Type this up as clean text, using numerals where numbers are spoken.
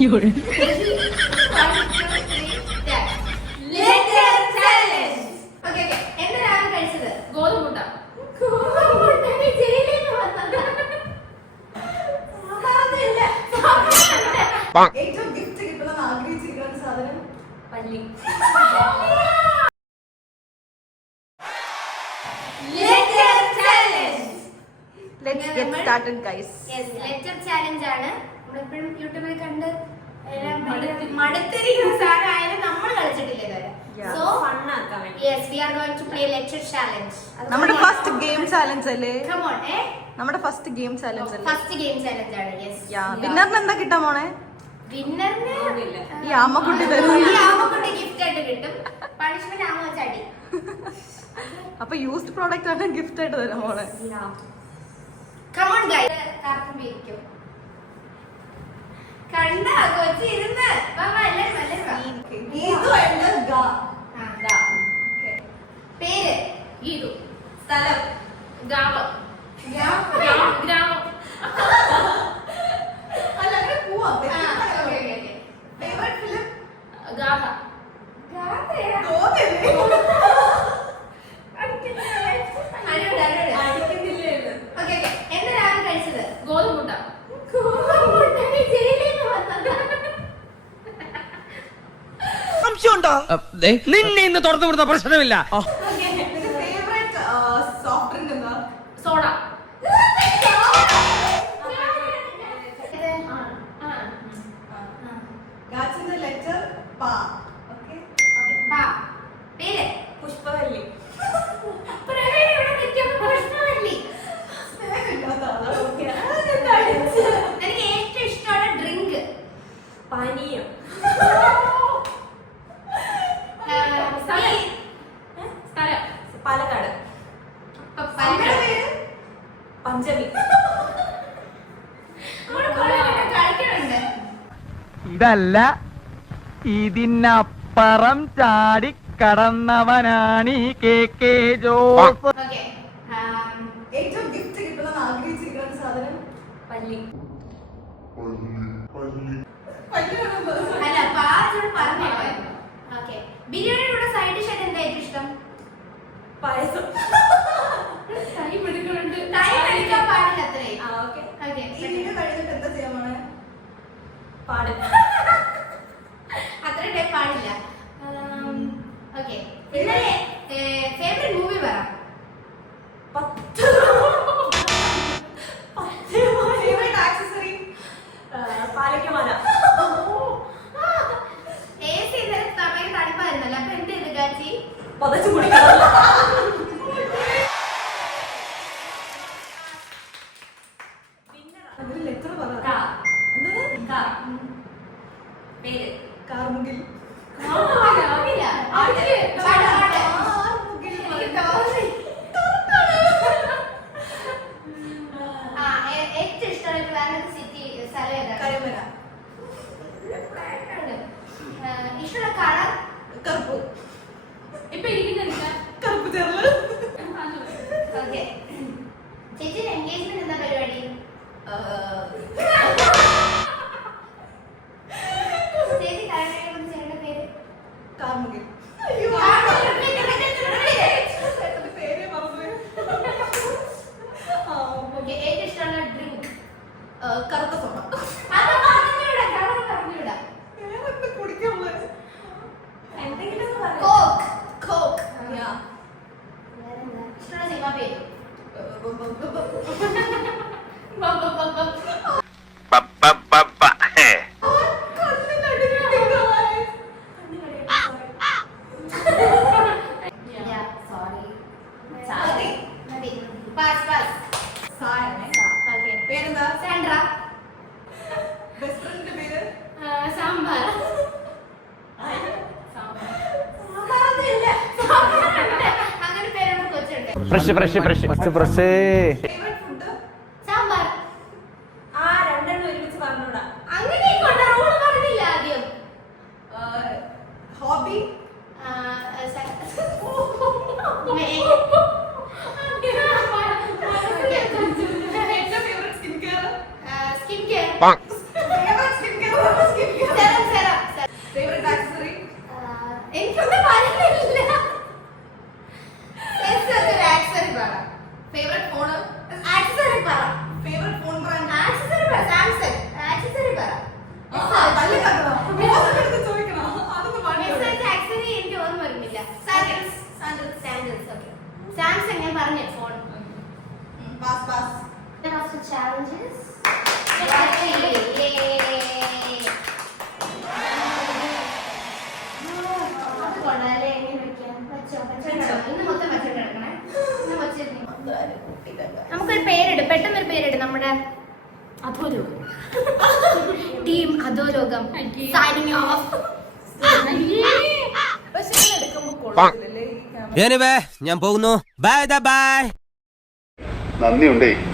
有人。ഗോതമ്പുണ്ട. ഏറ്റവും ഗിഫ്റ്റ് കിട്ടണമെന്ന് ആഗ്രഹിച്ചിരിക്കുന്ന സാധനം പല്ലി. Let's get started, guys. Letter challenge ആണ്. നമ്മളെപ്പോഴും യൂട്യൂബിൽ കണ്ട് മടുത്തിരിക്കുന്ന സാധനമായാലും നമ്മൾ കളിച്ചിട്ടില്ല ഇതുവരെ. So ഫണ്ണാക്കാൻ വേണ്ടി. yes, we are going to play lecture challenge. നമ്മുടെ ഫസ്റ്റ് ഗെയിം ചാലഞ്ച് അല്ലേ? Come on, നമ്മുടെ ഫസ്റ്റ് ഗെയിം ചാലഞ്ച് അല്ലേ? ഫസ്റ്റ് ഗെയിം ചാലഞ്ച് ആണ്. yes. വിന്നറിന് എന്താ കിട്ടാ മോളെ? വിന്നറിന് ഈ ആമക്കുട്ടി തരും. ഈ ആമക്കുട്ടി ഗിഫ്റ്റ് ആയിട്ട് കിട്ടും. പണിഷ്മെന്റ് ആമ വെച്ച് അടി. അപ്പൊ യൂസ്ഡ് പ്രോഡക്റ്റ് ആണ് ഗിഫ്റ്റ് ആയിട്ട് തരാം മോളെ. Come on, guys. കാർട്ടൂൺ ഇരിക്കും. കണ്ട കൊച്ചി ഇരുന്ന് പേര് ഗീതു. സ്ഥലം ഗ്രാമം. ഗ്രാമം. ഗാഥ. എന്താ രാവിലെ കഴിച്ചത്? ഗോതമ്പുണ്ട. നിന്നെ ഇന്ന് തുറന്നു വിടുന്ന പ്രശ്നമില്ല. സോഫ്റ്റ് ഡ്രിങ്ക് എന്താ? സോഡ. ഗാച്ചിന്റെ ലെറ്റർ പ. ഓക്കേ. പേര് പുഷ്പവല്ലി. പുഷ്പവല്ലി. എനിക്ക് ഏറ്റവും ഇഷ്ടമുള്ള ഡ്രിങ്ക് പാനീയം. സ്ഥലം പാലക്കാട്. പഞ്ചമി. കളിക്കുന്നുണ്ട്. ഇതല്ല ഇതിനപ്പുറം ചാടി കടന്നവനാണ് ഈ KK ജോസ്. ഓക്കെ ഏറ്റവും ഗിഫ്റ്റ് കിട്ടണമെന്ന് ആഗ്രഹിച്ചിരിക്കുന്ന സാധനം പല്ലി. അല്ല പാചകം പറഞ്ഞോ. ഓക്കെ ബിരിയാണിയുടെ കൂടെ സൈഡ് ഡിഷ് ആയിട്ട് എന്താ ഏറ്റവും ഇഷ്ടം? പായസം. ടൈം എടുക്കാൻ പാടില്ല അത്രയും. ഓക്കെ. ഓക്കെ ഈ വീഡിയോ കഴിഞ്ഞിട്ട് എന്താ ചെയ്യാൻ പോണേ? പാട്. അത്രയും ടൈം പാടില്ല. ഓക്കെ ഇന്നലെ ഫേവറേറ്റ് മൂവി പറ. Favourite accessory? പാലയ്ക്കമാല. AC ഇന്നലെ ഭയങ്കര തണുപ്പായിരുന്നല്ലോ. അപ്പൊ എന്ത് ചെയ്തു ഗാച്ചി? പതച്ചു കുടിക്കണം. അതിന് ലെറ്റർ പറ. പേര് കാർമുകിൽ. ആവില്ല. ഏറ്റവും ഇഷ്ടമുള്ള വേറെ സിറ്റി സ്ഥലം ഏതാണ്? കരിമല. ഇഷ്ടമുള്ള കളർ? കറുപ്പ്. ഇപ്പൊ ഇരിക്കുന്നില്ല. കറുപ്പ് ചേർന്ന്. ഓക്കെ ചേച്ചിയുടെ എൻഗേജ്മെന്റ് എന്താ പരിപാടി? ചേച്ചി കല്യാണം ചേട്ടന്റെ പേര്? കാർമുകിൽ. പേര് മറന്നു. ഓക്കെ ഏറ്റവും ഇഷ്ടമുള്ള ഡ്രിങ്ക്? കറുത്ത സോഡ. അത് പറഞ്ഞുവിടാം. കളർ പറഞ്ഞുവിടാം. വേറെ കുടിക്കാനുള്ളത് എന്തെങ്കിലും കോക്ക്. കോക്ക്. Yeah. ഇഷ്ടമുള്ള സിനിമ പേര്? പേരെന്താ? സാൻഡ്ര. ബെസ്റ്റ് ഫ്രണ്ടിന്റെ പേര്? സാമ്പാർ. അങ്ങനെ പേരുള്ള കൊച്ചുണ്ട്. Favourite food? സാമ്പാർ. രണ്ടെണ്ണം ഒരുമിച്ച് പറഞ്ഞൂടാ. അങ്ങനെ റൂൾ പറഞ്ഞില്ല ആദ്യം. Hobby? Skin care. Favourite skin care? Skin message actually എനിക്ക് ഓർമ്മ വരുന്നില്ല. സാൻഡൽസ്. ഓക്കെ. സാംസങ് ഞാൻ പറഞ്ഞു ഫോൺ. Challenges. നമുക്കൊരു പേരിട്, പെട്ടെന്നൊരു പേരിട്. നമ്മുടെ അധോലോകം ടീം അധോലോകം സൈനിങ് ഓഫ്. ഞാൻ പോകുന്നു. Bye bye. നന്ദിയുണ്ടേ.